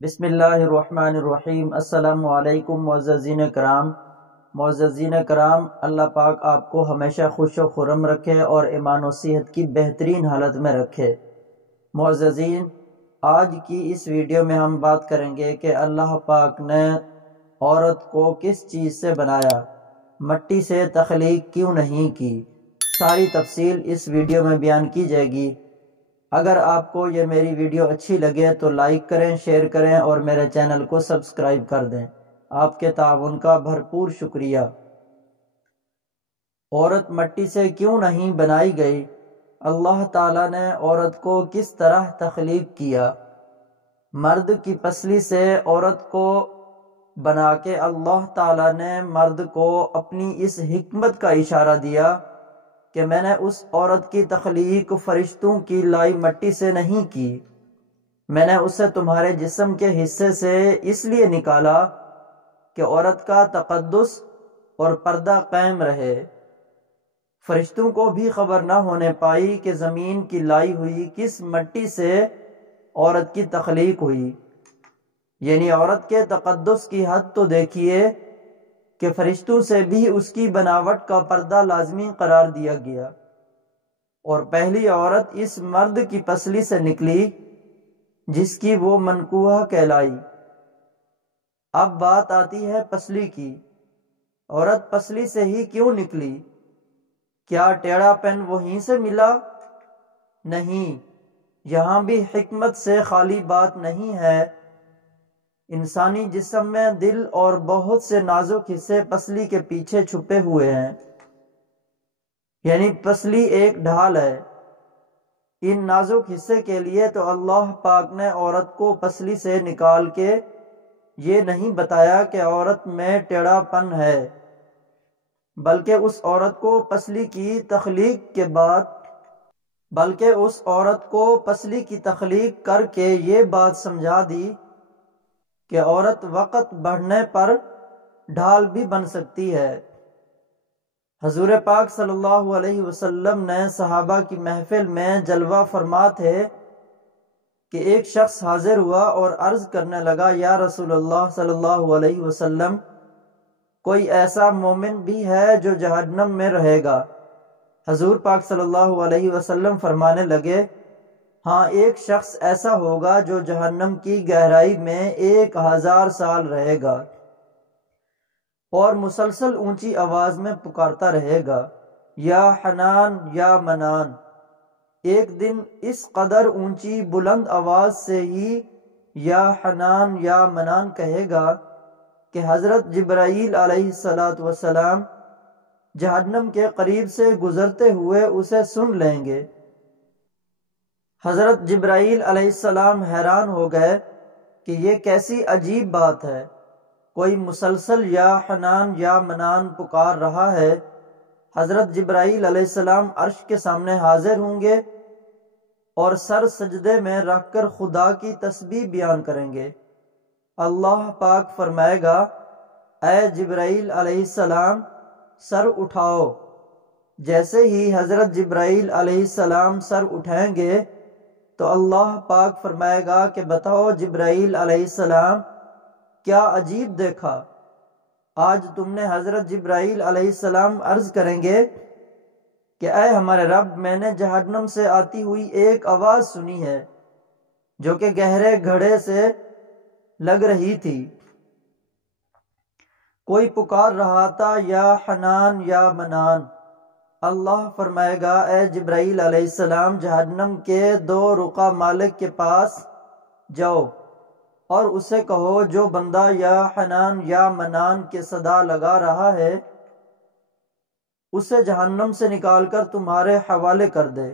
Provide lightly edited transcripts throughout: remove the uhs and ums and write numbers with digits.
بسم اللہ الرحمن الرحیم۔ السلام علیکم معززین کرام، اللہ پاک آپ کو ہمیشہ خوش و خرم رکھے اور ایمان و صحت کی بہترین حالت میں رکھے۔ معززین، آج کی اس ویڈیو میں ہم بات کریں گے کہ اللہ پاک نے عورت کو کس چیز سے بنایا، مٹی سے تخلیق کیوں نہیں کی۔ ساری تفصیل اس ویڈیو میں بیان کی جائے گی۔ اگر آپ کو یہ میری ویڈیو اچھی لگے تو لائک کریں، شیئر کریں اور میرے چینل کو سبسکرائب کر دیں۔ آپ کے تعاون کا بھرپور شکریہ۔ عورت مٹی سے کیوں نہیں بنائی گئی؟ اللہ تعالیٰ نے عورت کو کس طرح تخلیق کیا؟ مرد کی پسلی سے عورت کو بنا کے اللہ تعالیٰ نے مرد کو اپنی اس حکمت کا اشارہ دیا کہ میں نے اس عورت کی تخلیق فرشتوں کی لائی مٹی سے نہیں کی، میں نے اسے تمہارے جسم کے حصے سے اس لیے نکالا کہ عورت کا تقدس اور پردہ قائم رہے۔ فرشتوں کو بھی خبر نہ ہونے پائی کہ زمین کی لائی ہوئی کس مٹی سے عورت کی تخلیق ہوئی، یعنی عورت کے تقدس کی حد تو دیکھیے کہ فرشتوں سے بھی اس کی بناوٹ کا پردہ لازمی قرار دیا گیا، اور پہلی عورت اس مرد کی پسلی سے نکلی جس کی وہ منکوحہ کہلائی۔ اب بات آتی ہے پسلی کی۔ عورت پسلی سے ہی کیوں نکلی؟ کیا ٹیڑھا پن وہیں سے ملا؟ نہیں، یہاں بھی حکمت سے خالی بات نہیں ہے۔ انسانی جسم میں دل اور بہت سے نازک حصے پسلی کے پیچھے چھپے ہوئے ہیں، یعنی پسلی ایک ڈھال ہے۔ ان نازک حصے کے لیے تو اللہ پاک نے عورت کو پسلی سے نکال کے یہ نہیں بتایا کہ عورت میں ٹیڑھا پن ہے، بلکہ اس عورت کو پسلی کی تخلیق کر کے یہ بات سمجھا دی کہ عورت وقت بڑھنے پر ڈھال بھی بن سکتی ہے۔ حضور پاک صلی اللہ علیہ وسلم نے صحابہ کی محفل میں جلوہ فرما تھے کہ ایک شخص حاضر ہوا اور عرض کرنے لگا، یا رسول اللہ صلی اللہ علیہ وسلم، کوئی ایسا مومن بھی ہے جو جہنم میں رہے گا؟ حضور پاک صلی اللہ علیہ وسلم فرمانے لگے، ہاں، ایک شخص ایسا ہوگا جو جہنم کی گہرائی میں 1000 سال رہے گا اور مسلسل اونچی آواز میں پکارتا رہے گا، یا حنان یا منان۔ ایک دن اس قدر اونچی بلند آواز سے ہی یا حنان یا منان کہے گا کہ حضرت جبرائیل علیہ السلام جہنم کے قریب سے گزرتے ہوئے اسے سن لیں گے۔ حضرت جبرائیل علیہ السلام حیران ہو گئے کہ یہ کیسی عجیب بات ہے، کوئی مسلسل یا حنان یا منان پکار رہا ہے۔ حضرت جبرائیل علیہ السلام عرش کے سامنے حاضر ہوں گے اور سر سجدے میں رکھ کر خدا کی تسبیح بیان کریں گے۔ اللہ پاک فرمائے گا، اے جبرائیل علیہ السلام، سر اٹھاؤ۔ جیسے ہی حضرت جبرائیل علیہ السلام سر اٹھائیں گے تو اللہ پاک فرمائے گا کہ بتاؤ جبرائیل علیہ السلام، کیا عجیب دیکھا؟ آج تم نے حضرت جبرائیل علیہ السلام عرض کریں گے کہ اے ہمارے رب، میں نے جہنم سے آتی ہوئی ایک آواز سنی ہے جو کہ گہرے گڑھے سے لگ رہی تھی، کوئی پکار رہا تھا یا حنان یا منان۔ اللہ فرمائے گا، اے جبرائیل علیہ السلام، جہنم کے 2 رقع مالک کے پاس جاؤ اور اسے کہو جو بندہ یا حنان یا منان کے صدا لگا رہا ہے اسے جہنم سے نکال کر تمہارے حوالے کر دے،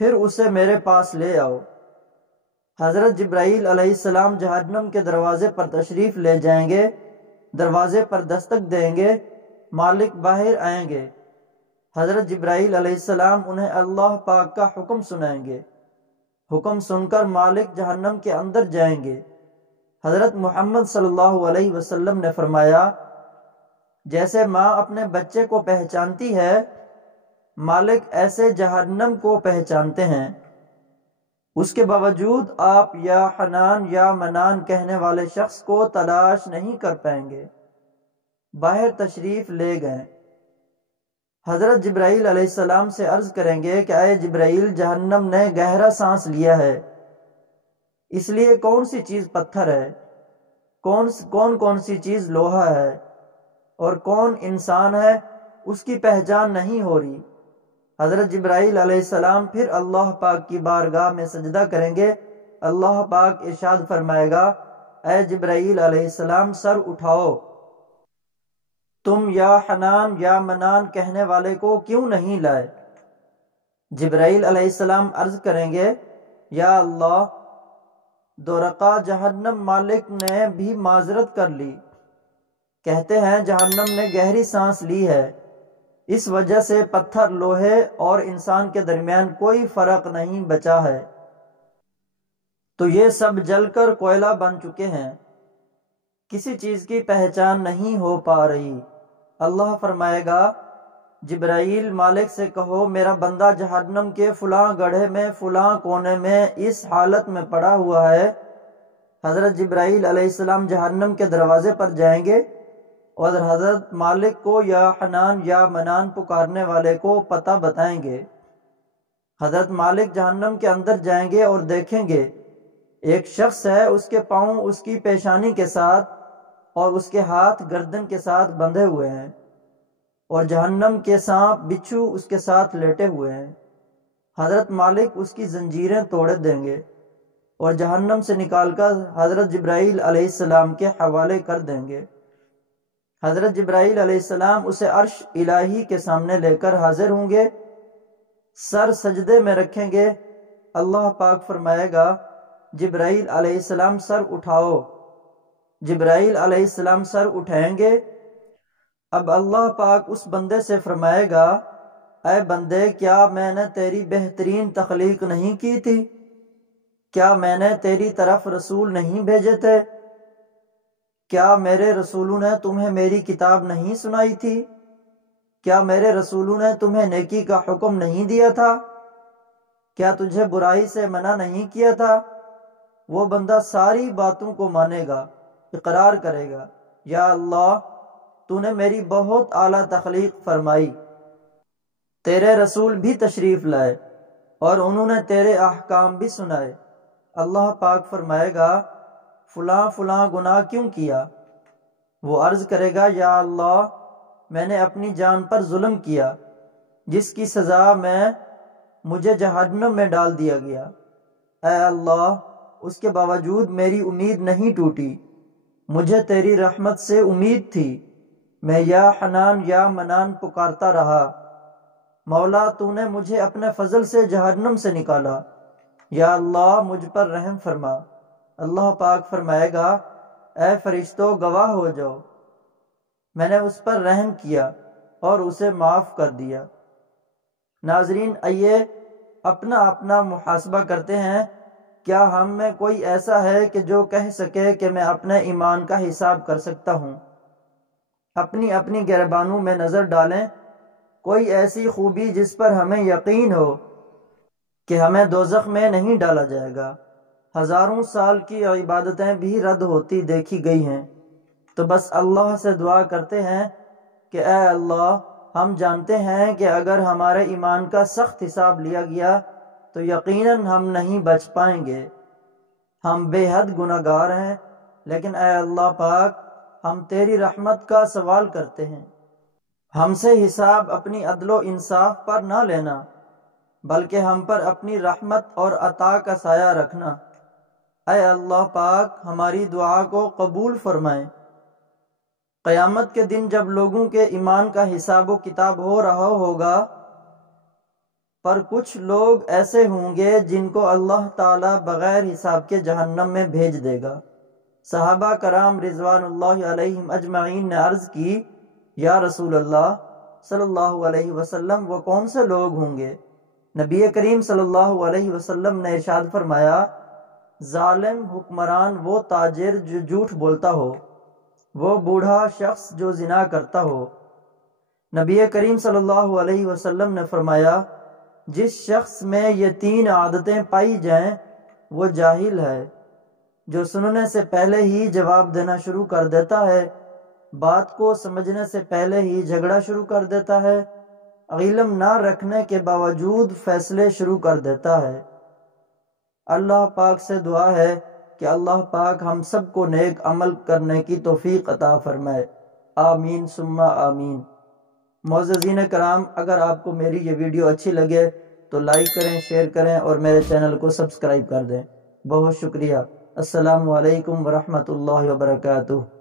پھر اسے میرے پاس لے آؤ۔ حضرت جبرائیل علیہ السلام جہنم کے دروازے پر تشریف لے جائیں گے، دروازے پر دستک دیں گے، مالک باہر آئیں گے۔ حضرت جبرائیل علیہ السلام انہیں اللہ پاک کا حکم سنائیں گے۔ حکم سن کر مالک جہنم کے اندر جائیں گے۔ حضرت محمد صلی اللہ علیہ وسلم نے فرمایا، جیسے ماں اپنے بچے کو پہچانتی ہے، مالک ایسے جہنم کو پہچانتے ہیں۔ اس کے باوجود آپ یا حنان یا منان کہنے والے شخص کو تلاش نہیں کر پائیں گے۔ باہر تشریف لے گئے۔ حضرت جبرائیل علیہ السلام سے عرض کریں گے کہ اے جبرائیل، جہنم نے گہرا سانس لیا ہے، اس لیے کون سی چیز پتھر ہے، کون سی چیز لوہا ہے اور کون انسان ہے، اس کی پہچان نہیں ہو رہی۔ حضرت جبرائیل علیہ السلام پھر اللہ پاک کی بارگاہ میں سجدہ کریں گے۔ اللہ پاک ارشاد فرمائے گا، اے جبرائیل علیہ السلام، سر اٹھاؤ، تم یا حنان یا منان کہنے والے کو کیوں نہیں لائے؟ جبرائیل علیہ السلام عرض کریں گے، یا اللہ، دو رقع جہنم مالک نے بھی معذرت کر لی۔ کہتے ہیں جہنم نے گہری سانس لی ہے، اس وجہ سے پتھر، لوہے اور انسان کے درمیان کوئی فرق نہیں بچا ہے، تو یہ سب جل کر کوئلہ بن چکے ہیں، کسی چیز کی پہچان نہیں ہو پا رہی۔ اللہ فرمائے گا، جبرائیل مالک سے کہو میرا بندہ جہنم کے فلاں گڑھے میں فلاں کونے میں اس حالت میں پڑا ہوا ہے۔ حضرت جبرائیل علیہ السلام جہنم کے دروازے پر جائیں گے اور حضرت مالک کو یا حنان یا منان پکارنے والے کو پتہ بتائیں گے۔ حضرت مالک جہنم کے اندر جائیں گے اور دیکھیں گے ایک شخص ہے، اس کے پاؤں اس کی پیشانی کے ساتھ اور اس کے ہاتھ گردن کے ساتھ بندھے ہوئے ہیں، اور جہنم کے سانپ بچھو اس کے ساتھ لیٹے ہوئے ہیں۔ حضرت مالک اس کی زنجیریں توڑ دیں گے اور جہنم سے نکال کر حضرت جبرائیل علیہ السلام کے حوالے کر دیں گے۔ حضرت جبرائیل علیہ السلام اسے عرش الہی کے سامنے لے کر حاضر ہوں گے، سر سجدے میں رکھیں گے۔ اللہ پاک فرمائے گا، جبرائیل علیہ السلام سر اٹھاؤ۔ جبرائیل علیہ السلام سر اٹھائیں گے۔ اب اللہ پاک اس بندے سے فرمائے گا، اے بندے، کیا میں نے تیری بہترین تخلیق نہیں کی تھی؟ کیا میں نے تیری طرف رسول نہیں بھیجے تھے؟ کیا میرے رسولوں نے تمہیں میری کتاب نہیں سنائی تھی؟ کیا میرے رسولوں نے تمہیں نیکی کا حکم نہیں دیا تھا؟ کیا تجھے برائی سے منع نہیں کیا تھا؟ وہ بندہ ساری باتوں کو مانے گا، اقرار کرے گا، یا اللہ، تو نے میری بہت اعلیٰ تخلیق فرمائی، تیرے رسول بھی تشریف لائے اور انہوں نے تیرے احکام بھی سنائے۔ اللہ پاک فرمائے گا، فلاں فلاں گناہ کیوں کیا؟ وہ عرض کرے گا، یا اللہ، میں نے اپنی جان پر ظلم کیا، جس کی سزا میں مجھے جہنم میں ڈال دیا گیا۔ اے اللہ، اس کے باوجود میری امید نہیں ٹوٹی، مجھے تیری رحمت سے امید تھی، میں یا حنان یا منان پکارتا رہا۔ مولا، تو نے مجھے اپنے فضل سے جہنم سے نکالا، یا اللہ مجھ پر رحم فرما۔ اللہ پاک فرمائے گا، اے فرشتوں، گواہ ہو جاؤ، میں نے اس پر رحم کیا اور اسے معاف کر دیا۔ ناظرین، آئیے اپنا اپنا محاسبہ کرتے ہیں۔ کیا ہم میں کوئی ایسا ہے کہ جو کہہ سکے کہ میں اپنے ایمان کا حساب کر سکتا ہوں؟ اپنی اپنی گریبانوں میں نظر ڈالیں، کوئی ایسی خوبی جس پر ہمیں یقین ہو کہ ہمیں دوزخ میں نہیں ڈالا جائے گا۔ ہزاروں سال کی عبادتیں بھی رد ہوتی دیکھی گئی ہیں، تو بس اللہ سے دعا کرتے ہیں کہ اے اللہ، ہم جانتے ہیں کہ اگر ہمارے ایمان کا سخت حساب لیا گیا تو یقیناً ہم نہیں بچ پائیں گے، ہم بے حد گناہگار ہیں، لیکن اے اللہ پاک، ہم تیری رحمت کا سوال کرتے ہیں، ہم سے حساب اپنی عدل و انصاف پر نہ لینا، بلکہ ہم پر اپنی رحمت اور عطا کا سایہ رکھنا۔ اے اللہ پاک، ہماری دعا کو قبول فرمائیں۔ قیامت کے دن جب لوگوں کے ایمان کا حساب و کتاب ہو رہا ہوگا، پر کچھ لوگ ایسے ہوں گے جن کو اللہ تعالیٰ بغیر حساب کے جہنم میں بھیج دے گا۔ صحابہ کرام رضوان اللہ علیہم اجمعین نے عرض کی، یا رسول اللہ صلی اللہ علیہ وسلم، وہ کون سے لوگ ہوں گے؟ نبی کریم صلی اللہ علیہ وسلم نے ارشاد فرمایا، ظالم حکمران وہ تاجر جو جھوٹ بولتا ہو، وہ بوڑھا شخص جو زنا کرتا ہو۔ نبی کریم صلی اللہ علیہ وسلم نے فرمایا، جس شخص میں یہ تین عادتیں پائی جائیں وہ جاہل ہے جو سننے سے پہلے ہی جواب دینا شروع کر دیتا ہے، بات کو سمجھنے سے پہلے ہی جھگڑا شروع کر دیتا ہے، علم نہ رکھنے کے باوجود فیصلے شروع کر دیتا ہے۔ اللہ پاک سے دعا ہے کہ اللہ پاک ہم سب کو نیک عمل کرنے کی توفیق عطا فرمائے، آمین ثم آمین۔ معززین کرام، اگر آپ کو میری یہ ویڈیو اچھی لگے تو لائک کریں، شیئر کریں اور میرے چینل کو سبسکرائب کر دیں۔ بہت شکریہ۔ السلام علیکم ورحمۃ اللہ وبرکاتہ۔